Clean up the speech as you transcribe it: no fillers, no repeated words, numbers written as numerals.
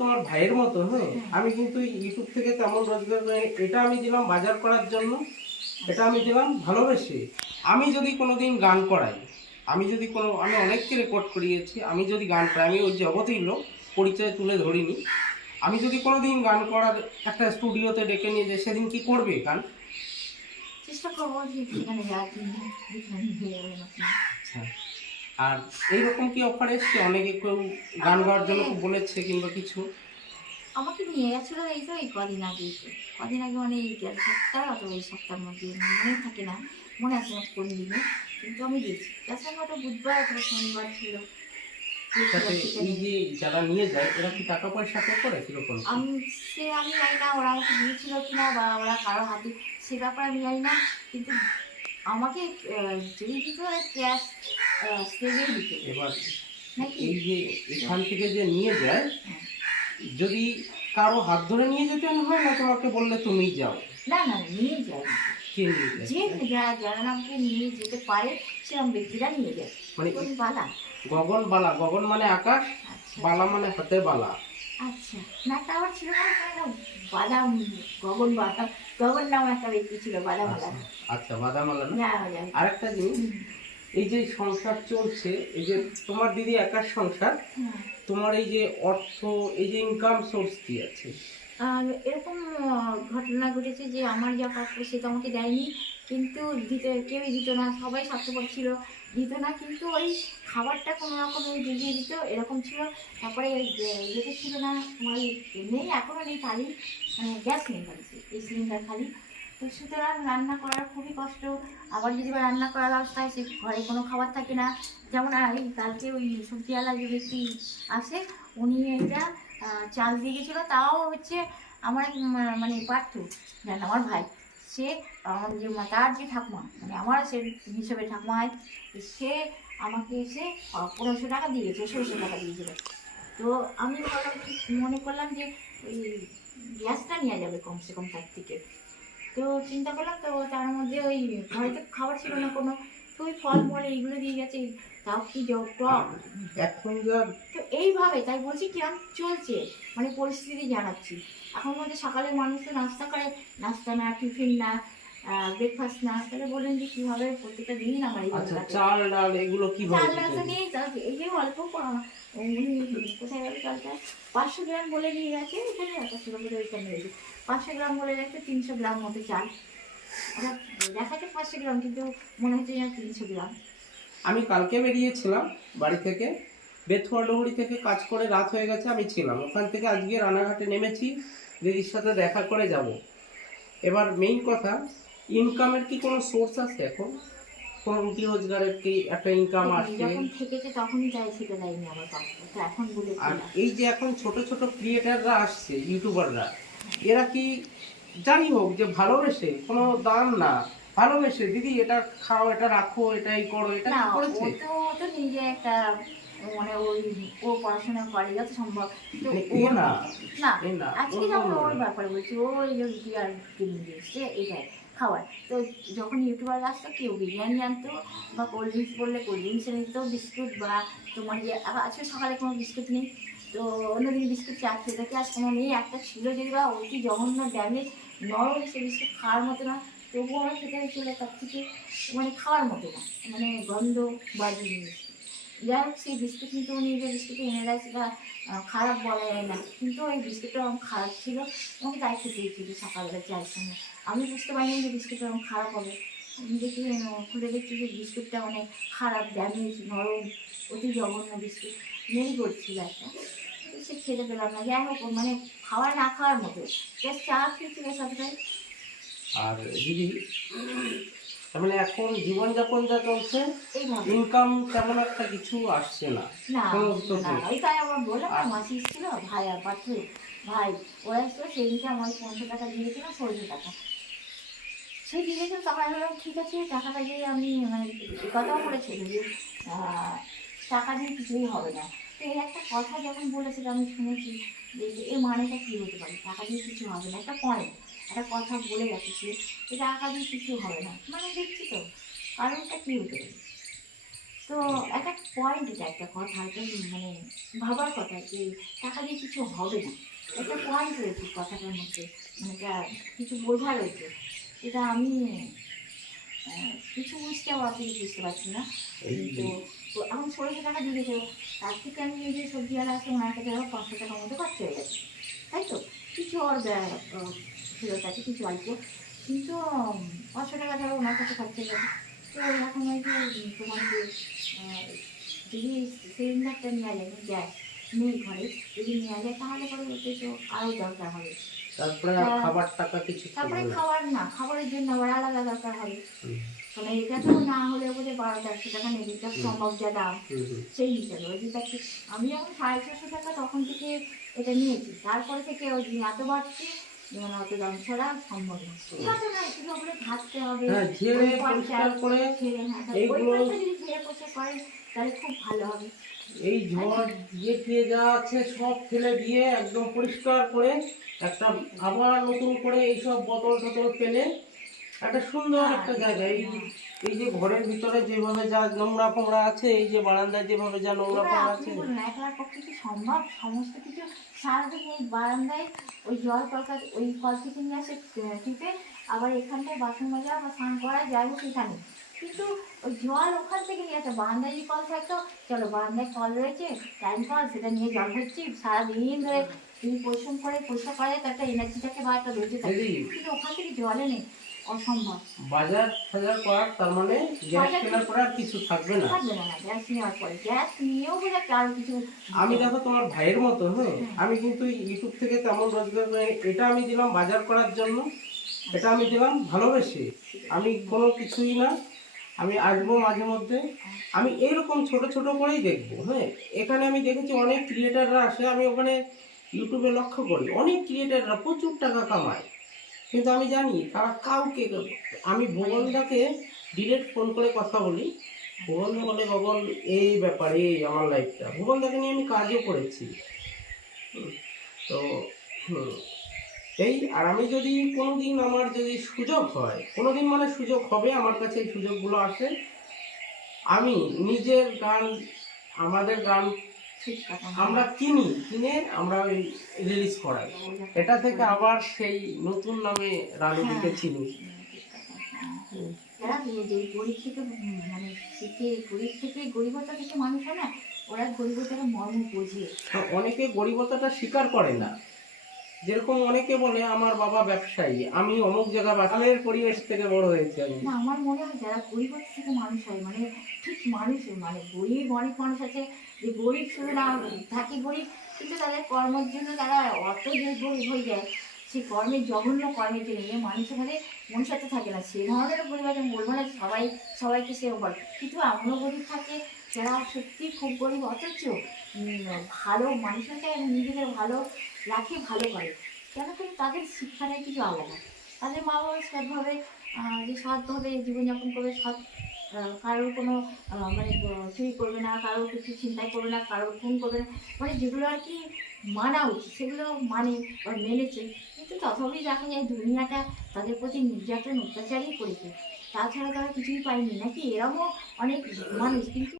তোমার ভাইয়ের মতো। হ্যাঁ, আমি কিন্তু ইউটিউব থেকে তেমন রোজগার করে, এটা আমি দিলাম বাজার করার জন্য, এটা আমি দিলাম ভালোবেসে। আমি যদি কোনোদিন গান করাই, আমি অনেককে রেকর্ড করিয়েছি, আমি যদি গান করাই, আমি ওই জগতেই লোক, পরিচয় তুলে ধরিনি। আমি যদি কোনোদিন গান করার একটা স্টুডিওতে ডেকে নিয়ে যাই, সেদিন কি করবে গান? চেষ্টা করবো যে সেখানে যাওয়ার জন্য, যেখানে নিয়ে যাবেন আপনি। আচ্ছা, আর এইরকম কি অফার এসছে? অনেকে কেউ গান গাওয়ার জন্য বলেছে কিংবা কিছু? আমাকে নিয়ে গেছিলো এই তো এই কদিন আগেই, তো কদিন আগে মানে এই গেল সপ্তাহ অথবা এই সপ্তাহের মধ্যে, মনে থাকে না, মনে আছে না কোন দিনে, কিন্তু আমি গেছি। তাছাড়া হয়তো বুধবার অথবা শনিবার ছিল। তাতে এই যে যারা নিয়ে যায়, এরা কি টাকা পয়সা পে করে কিরকম? আমি জানি না ওরা আমাকে দিয়েছিল কিনা বা ওরা কারো হাতে, সে ব্যাপারে আমি জানি না, কিন্তু আমাকে যদি দিত ক্যাশ সেভেই দিত। এবার নাকি এই যে এখান থেকে যে নিয়ে যায়, যদি কারো হাত ধরে নিয়ে যেতে হয়, না তোমাকে বললে তুমি যাও? না না, নিয়ে যায়। কে নিয়ে যায়? যারা আমাকে নিয়ে যেতে পারে সেরকম ব্যক্তিরা নিয়ে যায়। মানে কোন বালা? গগন বালা, গগন মানে আকাশ, আচ্ছা বালা মানে হাতে বালা। আচ্ছা, না তা আবার ছিল না, বাদাম, গগন বাদাম, গগন নাম একটা ব্যক্তি ছিল, বাদাম বালা। আচ্ছা, বাদামালা না? না জানি। আরেকটা জিনিস, এই যে সংসার চলছে, এই যে তোমার দিদি একার সংসার, তোমার এই যে অর্থ, এই যে ইনকাম সোর্স কি আছে? আর এরকম ঘটনা ঘটেছে যে আমার যা প্রাপ্য সে তো আমাকে দেয়নি, কিন্তু কেউই দিত না, সবাই স্বার্থপর ছিল, দিত না, কিন্তু ওই খাবারটা কোনো রকমে জুগিয়ে দিত, এরকম ছিল। তারপরে যেটা ছিল না তোমার, নেই এখনও নেই, খালি মানে গ্যাস নেই বাড়িতে, এই সিলিন্ডার খালি। তো সুতরাং রান্না করার খুবই কষ্ট। আবার যদি বা রান্না করার অবস্থায় সে ঘরে কোনো খাবার থাকে না, যেমন এই কালকে ওই সবজিওয়ালা যে ব্যক্তি আসে, উনি এটা চাল দিয়ে গেছিলো, তাও হচ্ছে আমার এক মানে পার্থ, জান আমার ভাই, সে আমার যে তার যে ঠাকুমা, মানে আমার সে হিসেবে ঠাকুমা হয়, সে আমাকে এসে 1500 টাকা দিয়েছে, 1600 টাকা দিয়েছিল। তো আমি ভাবলাম কি, মনে করলাম যে ওই গ্যাসটা নেওয়া যাবে কমসে কম তার থেকে। তো চিন্তা করলাম, তো তার মধ্যে ওই ঘরে তো খাবার ছিল না কোনো, তো ওই ফল মল এইগুলো দিয়ে গেছে, তাও কি টক। এখন যা তো এইভাবে তাই বলছি কিরম চলছে, মানে পরিস্থিতি জানাচ্ছি। এখন মধ্যে সকালে মানুষ তো নাস্তা করে, নাস্তা না, টিফিন না, ব্রেকফাস্ট না, তাহলে বললেন যে কীভাবে প্রত্যেকটা দিন আমার এই আচ্ছা, চাল ডাল এগুলো কিভাবে চাল ডাল তো নেই, এই যে অল্প কোথায় গেল চালটা, 500 গ্রাম বলে নিয়ে গেছে, এখানে একটা ছোটো করে ওইখানে রয়েছে, 500 গ্রাম বলে গেছে, 300 গ্রাম মতো চাল। ওরা দেখাচ্ছে 500 গ্রাম, কিন্তু মনে হচ্ছে যেন 300 গ্রাম। আমি কালকে বেরিয়েছিলাম বাড়ি থেকে, বেথুয়া ডুবুরি থেকে কাজ করে রাত হয়ে গেছে, আমি ছিলাম ওখান থেকে, আজকে রানাঘাটে নেমেছি, দিদির সাথে দেখা করে যাব। এবার মেইন কথা, ইনকামের কি কোনো সোর্স আছে এখন? কোনো রুটি রোজগারের কি একটা ইনকাম আসছে? যখন থেকেছে তখনই তাই, সেটা দেয়নি আমার পাসপোর্ট, তো এখন বলে আর এই যে এখন ছোট ছোট ক্রিয়েটাররা আসছে, ইউটিউবাররা, এরা কি জানি হোক যে ভালোবেসে, কোনো দাম না, ভালোবেসে দিদি এটা খাও, এটা রাখো, এটাই করো, এটা না, কি করেছে? ও তো নিজে একটা মানে ওই ও পড়াশোনা করে যত সম্ভব, তো মানে ওর না, না, না, আজকে যেমন ওর ব্যাপারে বলছি, ও এই যে রুটি আর ডিম দিয়েছে এটাই খাবার। তো যখন ইউটিউবার আসতো, কেউ বিরিয়ানি আনতো বা কোল্ড ড্রিঙ্কস বললে কোল্ড ড্রিঙ্কস এনে দিত, বিস্কুট বা তোমার যে আজকে সকালে কোনো বিস্কুট নেই, তো অন্যদিন বিস্কুট চা খেয়ে থাকে, আর কোনো নেই, একটা ছিল যদি বা অতি জঘন্য ড্যামেজ নরম, সে বিস্কুট খাওয়ার মতো না, তবুও আমার খেতে হয়েছিল, তার থেকে মানে খাওয়ার মতো না, মানে গন্ধ বাজে জিনিস। যাই হোক, সেই বিস্কুট কিন্তু উনি যে বিস্কুটটা এনে দেয় সেটা খারাপ বলা যায় না, কিন্তু ওই বিস্কুটটা আমার খারাপ ছিল, আমাকে তাই খেতে দিয়েছিল সকালবেলা চায়ের সঙ্গে। আমি বুঝতে পারিনি যে বিস্কুটটা আমার খারাপ হবে, আমি দেখি খুলে দেখছি যে বিস্কুটটা মানে খারাপ, ড্যামেজ, নরম, অতি জঘন্য বিস্কুট, মেরি করছিল একটা, সে খেতে পেলাম না। যাই হোক, মানে খাওয়া না খাওয়ার মতো, জাস্ট চা খেয়েছিল সাথে। আর দিদি, তার মানে এখন জীবনযাপন যা চলছে, এইভাবে ইনকাম তেমন একটা কিছু আসছে না, না কোনো উত্তর না, নেই। ওই তাই আমার বললাম না, মাসি এসেছিল, ভাই আর পাত্র ভাই, ওরা এসেছিল, সেদিনকে আমার 500 টাকা দিয়েছিল, 1600 টাকা সেই দিয়েছিল। তখন আমি বললাম ঠিক আছে, টাকাটা দিয়ে আমি মানে কথাও বলেছিল যে টাকা দিয়ে কিছুই হবে না। তো এই একটা কথা যখন বলেছিল আমি শুনেছি যে এর মানেটা কী হতে পারে, টাকা দিয়ে কিছু হবে না, একটা পয়েন্ট, একটা কথা বলে গেছে সে, যে টাকা দিয়ে কিছু হবে না, মানে দেখছি তো কারণটা কী হতে পারে। তো একটা পয়েন্ট, এটা একটা কথা, এটা মানে ভাবার কথা যে টাকা দিয়ে কিছু হবে না। একটা পয়েন্ট রয়েছে কথাটার মধ্যে, মানে এটা কিছু বোঝা রয়েছে। এটা আমি কিছু বুঝতে পারছি, বুঝতে পারছি না। তো তো এখন 1600 টাকা দিয়ে দিয়েছে, তার থেকে আমি এই যে সবজিওয়ালা আছে ওনার কাছে 500 টাকার মতো খরচা হয়ে গেছে, তাই তো। কিছু ওর ফেরত আছে, কিছু অল্প, কিন্তু 500 টাকা ধরো ওনার কাছে খরচা হয়ে গেছে। তো এখন ওই যে তোমার যে যদি সিলিন্ডারটা নেওয়া যায়, গ্যাস নেই ঘরে, যদি নেওয়া যায় তাহলে পরে ওতে তো আরও দরকার হবে। তারপরে আর খাবার টাকা কিছু তারপরে থাকবে না। খাবার না, খাবারের জন্য আবার আলাদা দরকার হবে। মানে এটা তো না হলে বোধহয় 1200-150 টাকা নেবে, এটা সম্ভব যা দাম সেই হিসাবে। ওই যে দেখছি আমি যখন 650 টাকা তখন থেকে এটা নিয়েছি, তারপরে থেকে ওই যে এত বাড়ছে, মানে অত দাম ছাড়া সম্ভব না। হয়তো না, একটু ওপরে ঘাটতে হবে, হ্যাঁ, ঝেড়ে ওই পরিষ্কার করে ঝেড়ে, হ্যাঁ, ওই এইগুলো, কাজটা যদি ঝেড়ে পরিষ্কার করেন তাহলে খুব ভালো হবে। এই ঝড় দিয়ে ফিরে যা আছে সব ফেলে দিয়ে একদম পরিষ্কার করে একটা আবার নতুন করে এইসব বোতল টোতল ফেলে একটা সুন্দর একটা জায়গা, এই যে ঘরের ভিতরে যেভাবে যা নোংরা ফোংরা আছে, এই যে বারান্দায় যেভাবে যা নোংরা এবার ফোংরা আপনি আছে, বলুন একলার পক্ষে কি সম্ভব সমস্ত কিছু সারাদিন এই বারান্দায় ওই জল কলকা ওই কল থেকে নিয়ে আসে টিপে, আবার এখানটায় বাসন মাজা বা স্নান করা যাই হোক এখানে, কিন্তু ওই জল ওখান থেকে নিয়ে আসে। বারান্দায় যে কল থাকতো, চলো বারান্দায় কল রয়েছে, টাইম কল, সেটা নিয়ে জল ভরছি সারাদিন ধরে, তুমি পরিশ্রম করে পরিষ্কার করা যায়, তার এনার্জিটাকে বা একটা ধৈর্য থাকে, দিদি কিন্তু ওখান থেকে জলে নেই, অসম্ভব। বাজার ফাজার করার তার মানে গ্যাস কেনার পরে আর কিছু থাকবে না। থাকবে না, গ্যাস নেওয়ার পরে গ্যাস নিয়েও বোঝা আরো কিছু। আমি দেখো তোমার ভাইয়ের মতো, হ্যাঁ, আমি কিন্তু ইউটিউব থেকে তেমন রোজগার করি, এটা আমি দিলাম বাজার করার জন্য, এটা আমি দিলাম ভালোবেসে। আমি কোনো কিছুই না, আমি আসবো মাঝে মধ্যে, আমি এইরকম ছোট ছোট করেই দেখবো। হ্যাঁ, এখানে আমি দেখেছি অনেক ক্রিয়েটাররা আসে, আমি ওখানে ইউটিউবে লক্ষ্য করি অনেক ক্রিয়েটাররা প্রচুর টাকা কামায়, কিন্তু আমি জানি তারা কাউকে, আমি ভুবনদাকে ডিরেক্ট ফোন করে কথা বলি, ভুবনদা বলে ভুবন এই ব্যাপারে এই আমার লাইফটা, ভুবনদাকে নিয়ে আমি কাজও করেছি। হুম, তো হুম, এই আর আমি যদি কোনোদিন আমার যদি সুযোগ হয়, কোনোদিন মানে সুযোগ হবে আমার কাছে, এই সুযোগগুলো আসে, আমি নিজের গান, আমাদের গান ঠিক কথা। আমরা কিনে আমরা ওই রিলিজ করাই, এটা থেকে আবার সেই নতুন নামে রানুদিকে চিনি। যারা যে গরিব থেকে মানে শিখে, গরিব থেকে গরিবতা থেকে মানুষ হয় না, ওরা গরিবতার মর্ম বোঝে। অনেকে গরিবতাটা স্বীকার করে না, যেরকম অনেকে বলে আমার বাবা ব্যবসায়ী, আমি অমুক জায়গা বাগানের পরিবেশ থেকে বড় হয়েছে আমি। না, আমার মনে হয় যারা গরিবতা থেকে মানুষ হয়, মানে ঠিক মানুষ, মানে গরিব অনেক মানুষ আছে যে গরিব শুধু না থাকে গরিব, কিন্তু তাদের কর্মের জন্য তারা অত যে গরিব হয়ে যায়, সেই কর্মের জঘন্য কর্মের জন্য যে মানুষের মধ্যে মনুষ্যত্ব থাকে না, সে ধরনের গরিব আছে। আমি বলবো না যে সবাইকে সেরকম বলে, কিন্তু এমনও গরিব থাকে যারা সত্যি খুব গরিব, অথচ ভালো মানুষের কাছে নিজেদের ভালো রাখে, ভালো করে। কেন? কিন্তু তাদের শিক্ষাটাই কিছু আলাদা। তাদের মা বাবা সৎভাবে যে সৎভাবে জীবনযাপন করবে, সৎ, কারোর কোনো মানে চুরি করবে না, কারোর কিছু চিন্তাই করবে না, কারোর খুন করবে না, মানে যেগুলো আর কি মানা উচিত সেগুলো মানে বা মেনেছে। কিন্তু তথাপি দেখা যায় দুনিয়াটা তাদের প্রতি নির্যাতন অত্যাচারই করেছে, তাছাড়া তারা কিছুই পায়নি নাকি, এরমও অনেক মানুষ। কিন্তু